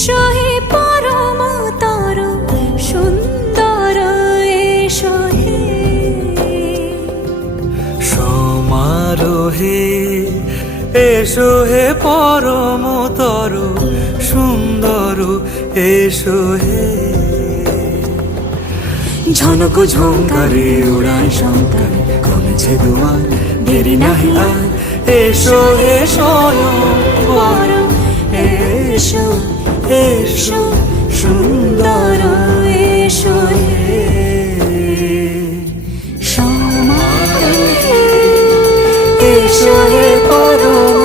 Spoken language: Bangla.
এসো হে পরমতর সুন্দর এসো হে সমারোহে এসো হে পরমতর সুন্দর এসো হে ঝনক ঝঙ্কারে উড়ায় শঙ্কারে কমেছে দুয়ার দেরি নাহি আর এসো হে স্বয়ং বর এসো এসো সুন্দর এসো হে সমারোহে এসো হে পরম